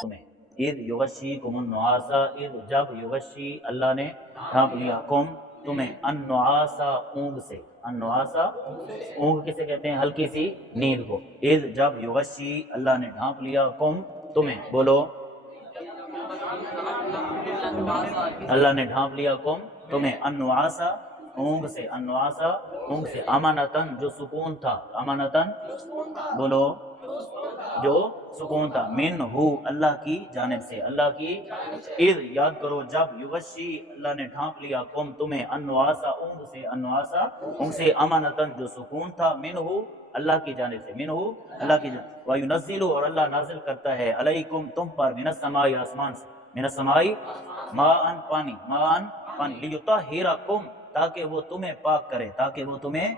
تمہیں، اذ یغشیکم النعاسا، اذ جب یغشی اللہ نے ڈھانپ لیا، کم تمہیں، النعاسا اونگ سے، النعاسا اونگ کسے کہتے ہیں؟ ہلکی سی نیند کو، اذ جب یغشی اللہ نے ڈھانپ لیا، کم تمہیں، بولو اللہ نے ڈھانپ لیا، کم تمہیں، النعاسا اونگ سے، النعاسا اونگ سے، امانتن جو سکون تھا، امانتن بولو جو سکون تھا، من ہو اللہ کی جانب سے، اللہ کی، اذ یاد کرو جب یغشی اللہ نے ڈھانپ لیا، قوم تمہیں، النعاسا اونگ سے، النعاسا اونگ سے، امانتن جو سکون تھا، من ہو اللہ کی جانب سے، من ہو اللہ کی جانب، وَيُنَزِّلُ اور اللہ نازل کرتا ہے، علیکم تم پر، من السماء آسمان سے، من السماء ماءً پانی، ماءً پانی، لیطہرکم تاکہ وہ تمہیں پاک کرے، تاکہ وہ تمہیں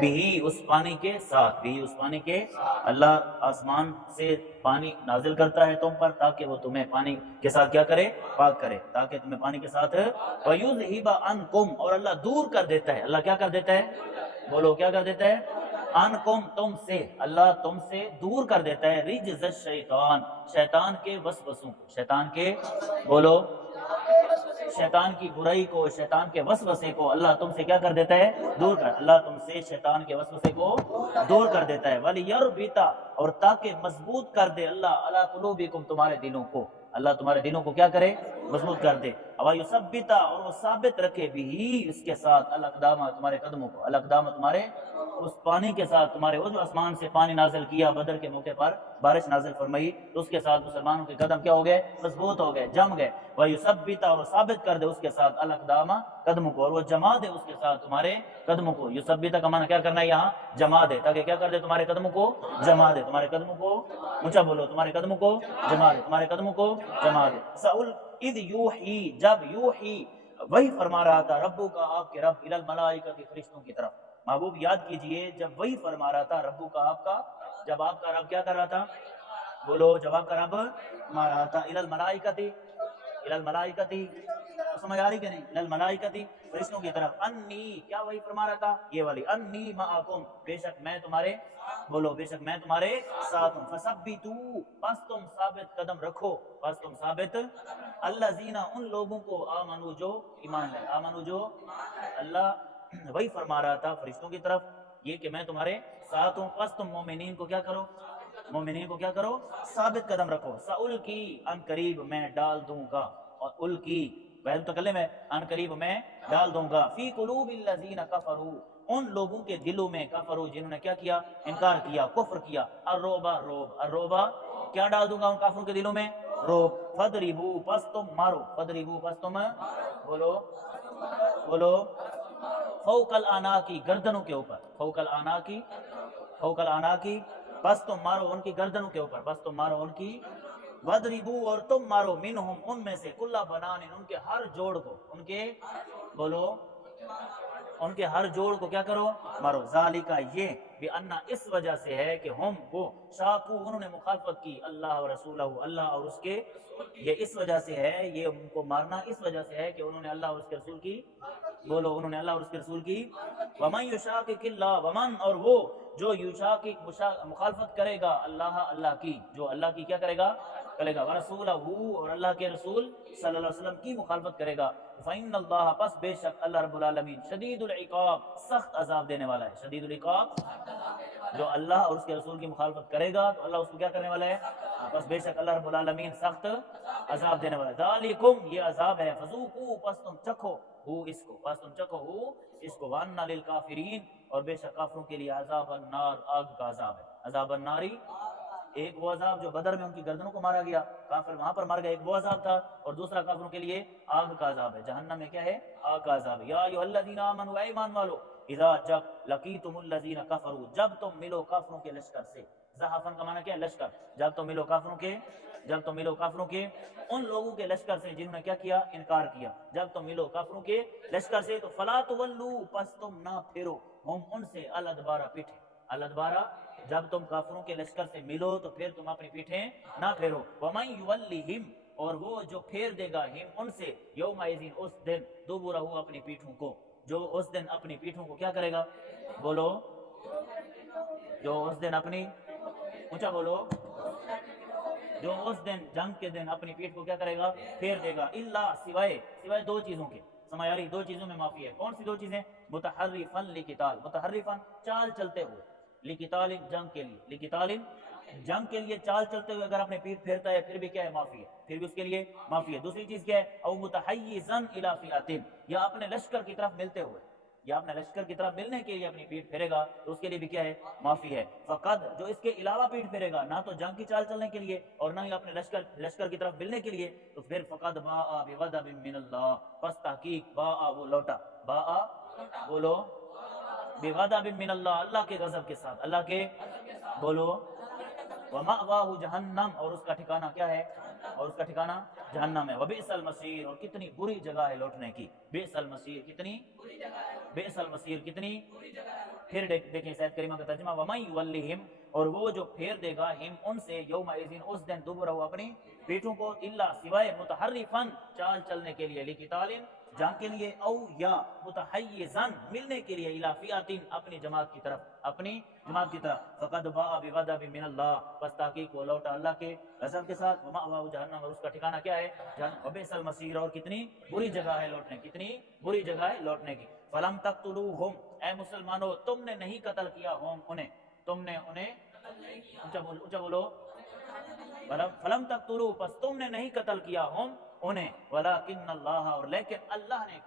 بھی اس پانی کے ساتھ، بھی اس پانی کے، اللہ آسمان سے پانی نازل کرتا ہے تم پر تاکہ وہ تمہیں پانی کے ساتھ کیا کرے؟ پاک کرے، تاکہ تمہیں پانی کے ساتھ، وَيُذْهِبَ عَنْكُمْ اور اللہ دور کر دیتا ہے، اللہ کیا کر دیتا ہے؟ بولو کیا کر دیتا ہے؟ عَنْكُمْ تم سے، اللہ تم سے دور کر دیتا ہے، رِجْزَ الشیطان شیطان کے وسوسوں کو، شیطان کے، بولو شیطان کی برائی کو، شیطان کے وسوسے کو اللہ تم سے کیا کر دیتا ہے؟ دور کر، اللہ تم سے شیطان کے وسوسے کو دور کر دیتا ہے، وَلِيَرْبِطَ اور تاکہ مضبوط کر دے اللہ عَلَىٰ قُلُوبِكُمْ تمہارے دلوں کو، اللہ تمہارے دلوں کو کیا کرے؟ مضبوط کر دے، وَيُثَبِّتَ اور وہ ثابت رکھے بھی اس کے ساتھ، الاقدام تمہارے قدموں کو، الاقدام تمہارے اس پانی کے ساتھ، تمہارے وہ جو آسمان سے پانی نازل کیا بدر کے موقع پر، بارش نازل فرمائی تو اس کے ساتھ مسلمانوں کے قدم کیا ہو گئے؟ مضبوط ہو گئے، جم گئے، وَيُثَبِّتَ اور ثابت کر دے اس کے ساتھ، الاقدام قدموں کو، اور وہ جما دے اس کے ساتھ تمہارے قدموں کو، یثبت کا معنی کیا کرنا ہے یہاں؟ جما دے، تاکہ کیا کر دے؟ تمہارے قدموں کو جما دے، تمہارے قدموں کو اونچا بولو، تمہارے قدموں کو جما دے، تمہارے قدموں کو جما دے، سأل اذ یوحی جب یوحی وہی فرما رہا تھا، ربو کا آپ کے رب، الی الملائکۃ فرشتوں کی طرف، محبوب یاد کیجئے جب وہی فرما رہا تھا، ربو کا آپ کا، جب آپ کا رب کیا کر رہا تھا؟ بولو جب آپ کا رب فرما رہا تھا، الی الملائکۃ، الی الملائکۃ، سمجھ آ رہی کہ نہیں؟ الی الملائکۃ فرشتوں کی طرف، انی کیا وہی فرما رہا تھا؟ یہ والی، انی معکم بے شک میں تمہارے، بولو بے شک میں تمہارے ساتھ ہوں، فثبتوا پس تم ثابت قدم رکھو، پس تم ثابت، الذین ان لوگوں کو، آمنو جو ایمان لائے، آمنو جو، اللہ وہی فرما رہا تھا فرشتوں کی طرف یہ کہ میں تمہارے ساتھ ہوں، پس تم مومنین کو کیا کرو؟ مومنین کو کیا کرو؟ ثابت قدم رکھو، سألقی ان قریب میں ڈال دوں گا، اور القی ویل متکلم ہے، ان قریب میں ڈال دوں گا، فی قلوب الذین کفروا ان لوگوں کے دلوں میں، کفروا جنہوں نے کیا کیا؟ انکار کیا، کفر کیا، الرعب روب، الرعب کیا ڈال دوں گا ان کافروں کے دلوں میں؟ روب، فضربوا پس تم مارو، فضربوا پس تم، بولو بولو، فوق العناقی گردنوں کے اوپر، فوق العناقی، فوق العناقی بس تم مارو ان کی گردنوں کے اوپر، بس تم مارو ان کی، وَضْرِبُوا اور تم مارو، منہم ان میں سے، کل بنان ان کے ہر جوڑ کو، ان کے، بولو ان کے ہر جوڑ کو کیا کرو؟ مارو، ذالکہ یہ، بِأَنَّ اس وجہ سے ہے کہ ہم وہ، شاقو انہوں نے مخالفت کی، اللہ و رسولہ اللہ اور اس کے، یہ اس وجہ سے ہے، یہ ان کو مارنا اس وجہ سے ہے کہ انہوں نے اللہ اور اس کے رسول کی، بولو انہوں نے اللہ اور اس کے رسول کی، وَمَن يُشَاقِقِ اللَّهَ وَمَن اور وہ جو یشاقق مخالفت کرے گا اللہ، اللہ کی، جو اللہ کی کیا کرے گا؟ کرے گا، ورسولہ اور اللہ کے رسول صلی اللہ علیہ وسلم کی مخالفت کرے گا، فإن اللہ پس بے شک اللہ رب العالمین، شدید العقاب سخت عذاب دینے والا ہے، شدید العقاب جو اللہ اور اس کے رسول کی مخالفت کرے گا تو اللہ اس کو کیا کرنے والا ہے؟ بس بے شک اللہ رب العالمین سخت عذاب دینے والا ہے، ذالکم یہ عذاب ہے، فذوقوا پس تم چکھو ہو اس کو، پس تم چکھو ہو اس کو، وَأَنَّ لِلْكَافِرِينَ اور بے شک کافروں کے لیے عذاب النار آگ کا عذاب ہے، عذاب الناری، ایک وہ عذاب جو بدر میں ان کی گردنوں کو مارا گیا، کافر وہاں پر مار گئے، ایک وہ عذاب تھا، اور دوسرا کافروں کے لیے آگ کا عذاب ہے، جہنم میں کیا ہے؟ آگ کا عذاب ہے، یا ایھا الذین آمنوا اے ایمان والو، اذا جب لقیتم الذین کفروا جب تم ملو کافروں کے لشکر سے، زحفن کا معنی کیا ہے؟ لشکر، جب تم ملو کافروں کے، جب تم ملو کافروں کے ان لوگوں کے لشکر سے جنہوں نے کیا کیا؟ انکار کیا، جب تم ملو کافروں کے لشکر سے تو فلا تولوا پس تم نہ پھرو، ہم ان سے الادبارہ پیٹھے، الادبارہ جب تم کافروں کے لشکر سے ملو تو پھر تم اپنی پیٹھیں نہ پھیرو، وَمَن يُوَلِّهِمْ اور وہ جو پھیر دے گا ہم ان سے، یومئذ اس دن، دبرہ اپنی پیٹھوں کو، جو اس دن اپنی پیٹھوں کو کیا کرے گا؟ بولو جو اس دن اپنی، اونچا بولو، جو اس دن جنگ کے دن اپنی پیٹھ کو کیا کرے گا؟ پھیر دے گا، الا سوائے دو چیزوں کے، سمایاری دو چیزوں میں معافی ہے۔ کون سی دو چیزیں؟ متحرفن لقتال، متحرفن چال چلتے ہوئے، لقتال جنگ کے لیے، لقتال جنگ کے لیے چال چلتے ہوئے اگر اپنے پیٹھ پھیرتا ہے پھر بھی کیا ہے؟ معافی ہے، پھر بھی اس کے لیے معافی ہے۔ دوسری چیز کیا ہے؟ او متحیزن الی فئۃ، یا اپنے لشکر کی طرف ملتے ہوئے، یا اپنے لشکر کی طرف ملنے کے لیے اپنی پیٹھ پھیرے گا تو اس کے لیے بھی کیا ہے؟ معافی ہے۔ فقد، جو اس کے علاوہ پیٹھ پھیرے گا، نہ تو جنگ کی چال چلنے کے لیے اور نہ ہی اپنے لشکر کی طرف ملنے کے لیے، تو پھر فقد باء بغضب من اللہ، پس تحقیق باء وہ لوٹا، باء بولو بغضب من اللہ، اللہ کے غضب کے ساتھ، اللہ کے بولو، وَمَأْوَاهُ جہنم، اور اس کا ٹھکانہ کیا ہے؟ اور اس کا ٹھکانہ جہنم ہے۔ وَبِئْسَ الْمَصِيرُ، اور کتنی بری جگہ ہے لوٹنے کی، بئس المصیر، کتنی بئس المصیر، کتنی۔ پھر دیکھیں سید کریمہ کا ترجمہ، وَمَن يُوَلِّهِمْ، اور وہ جو پھیر دے گا، ہم ان سے، یومئذ اس دن، دبرہ اپنی پیٹھوں کو، الا سوائے، متحرفن چال چلنے کے لیے، لقتال جنگ کے لیے، او یا متحیزن ملنے کے لیے، الی فئۃ اپنی جماعت کی طرف، اپنی جماعت کی طرف، فقد باء بغضب من اللہ، پس تحقیق وہ لوٹا اللہ کے غضب کے ساتھ، ومأواہ جہنم، اور اس کا ٹھکانہ کیا ہے؟ جہنم، وبئس المصیر، اور کتنی بری جگہ ہے لوٹنے، کتنی بری جگہ ہے لوٹنے کی۔ فلم تقتلوہم، اے مسلمانوں تم نے نہیں قتل کیا ہم انہیں، تم نے انہیں، اونچا بولو، فلم تقتلوا، پس تم نے نہیں قتل کیا ہم انہیں، ولکن اللہ، اور لیکن اللہ نے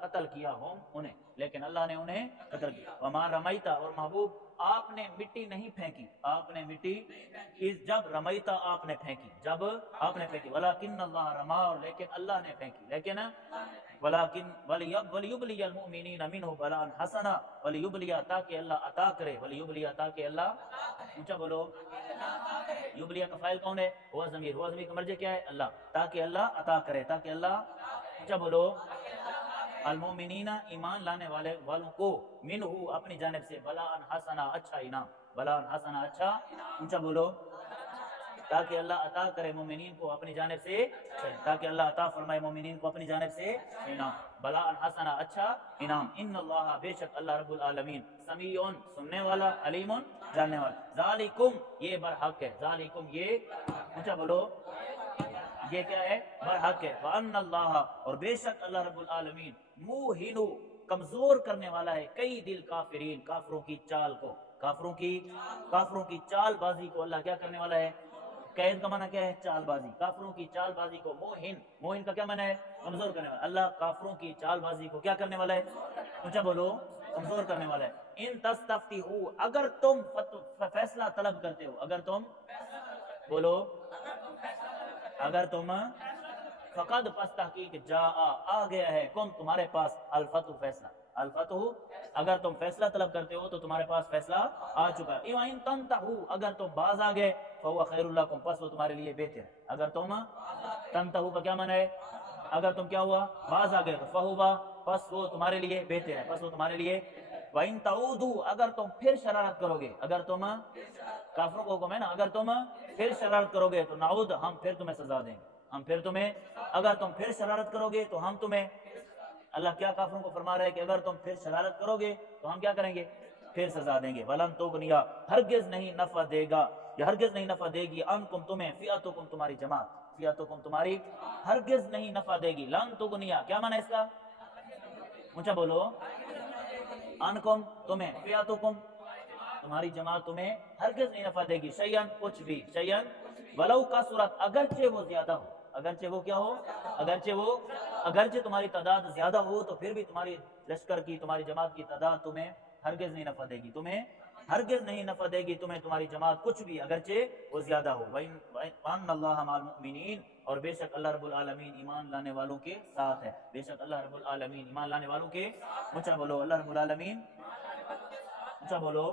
قتل کیا ہم انہیں، لیکن اللہ نے انہیں قتل کیا۔ وما رمیتا، اور محبوب آپ نے مٹی نہیں پھینکی، آپ نے مٹی جب رمیتا آپ نے پھینکی، جب آپ نے پھینکی، ولکن اللہ رما، اور لیکن اللہ نے پھینکی، لیکن ولکن ولیبلی المؤمنین منہ بلاء حسنا، ولیبلی، تاکہ اللہ عطا کرے، ولیبلی، تاکہ اللہ، اونچا بولو، یبلیہ کا فاعل کون ہے؟ ہوا ضمیر، ہوا ضمیر کا مرجع کیا ہے؟ اللہ، تاکہ اللہ عطا کرے، تاکہ اللہ، اونچا بولو، المؤمنین ایمان لانے والوں کو، منہ اپنی جانب سے، بلاء حسنا اچھا انعام، بلاء حسنا اچھا، اونچا بولو، تاکہ اللہ عطا کرے مومنین کو اپنی جانب سے، تاکہ اللہ عطا فرمائے مومنین کو اپنی جانب سے انعام، بلاء حسنا اچھا انعام۔ ان اللہ، بے شک اللہ رب العالمین، سمیع سننے والا، علیم جاننے والا۔ ذالکم، یہ برحق ہے، ذالکم یہ، اونچا بولو، یہ کیا ہے؟ برحق ہے۔ وان اللہ، اور بے شک اللہ رب العالمین، موہن، کمزور کرنے والا ہے، کئی دل کافرین، کافروں کی چال کو، کافروں کی چال بازی کو اللہ کیا کرنے والا ہے؟ قید کا معنی کیا ہے؟ چال بازی، کافروں کی چال بازی کو، موہن کا کیا معنی ہے؟ کمزور کرنے والا، اللہ کافروں کی چال بازی کو کیا کرنے والا ہے؟ اونچا بولو، کمزور کرنے والا ہے۔ ان تستفتحوا، اگر تم فیصلہ طلب کرتے ہو، اگر تم، بولو، اگر تم، فقد، پس تحقیق، آ گیا ہے، کم تمہارے پاس، الفتح فیصلہ، الفتح، اگر تم فیصلہ طلب کرتے ہو تو تمہارے پاس فیصلہ آ چکا ہے۔ وَإِن تَنْتَهُوا، اگر تم باز آ گئے، فَهُوَ خَيْرٌ لَكُمْ، پس وہ تمہارے لیے بہتر ہے۔ اگر تم تنتہو کا کیا معنی ہے؟ اگر تم کیا ہوا؟ باز آ گئے، تو فَهُوَ، پس وہ تمہارے لیے بہتر ہے، پس وہ تمہارے لیے۔ وَإِن تَعُودُوا، اگر تم پھر شرارت کرو گے، اگر تم، کافروں کو حکم ہے نا، اگر تم پھر شرارت کرو گے تو نعود، ہم پھر تمہیں سزا دیں گے، ہم پھر تمہیں، اگر تم پھر شرارت کرو گے تو ہم تمہیں، اللہ کیا کافروں کو فرما رہا ہے کہ اگر تم پھر شرارت کرو گے تو ہم کیا کریں گے؟ پھر سزا دیں گے۔ وَلَن تُغْنِيَ، ہرگز نہیں نفع دے گا، یا ہرگز نہیں نفع دے گی، عنکم تمہیں، فئتکم تمہاری جماعت، فئتکم تمہاری، ہرگز نہیں نفع دے گی، لن تغنیہ، کیا معنی ہے اس کا؟ اونچا بولو، عنکم تمہیں، فئتکم تمہاری جماعت تمہیں ہرگز نہیں نفع دے گی، شیئن کچھ بھی، شیئن ولو کثرت، اگرچہ وہ زیادہ ہو، اگرچہ وہ کیا ہو؟ اگرچہ تمہاری تعداد زیادہ ہو تو پھر بھی تمہاری لشکر کی، تمہاری جماعت کی تعداد تمہیں ہرگز نہیں نفع دے گی، تمہیں ہرگز نہیں نفع دے گی، تمہیں تمہاری جماعت کچھ بھی، اگرچہ وہ زیادہ ہو۔ وَإِنَّ اللَّهَ مَعَ الْمُؤْمِنِينَ، اور بے شک اللہ رب العالمین ایمان لانے والوں کے ساتھ ہے، بے شک اللہ رب العالمین ایمان لانے والوں کے، اونچا بولو، اللہ رب العالمین، اونچا بولو،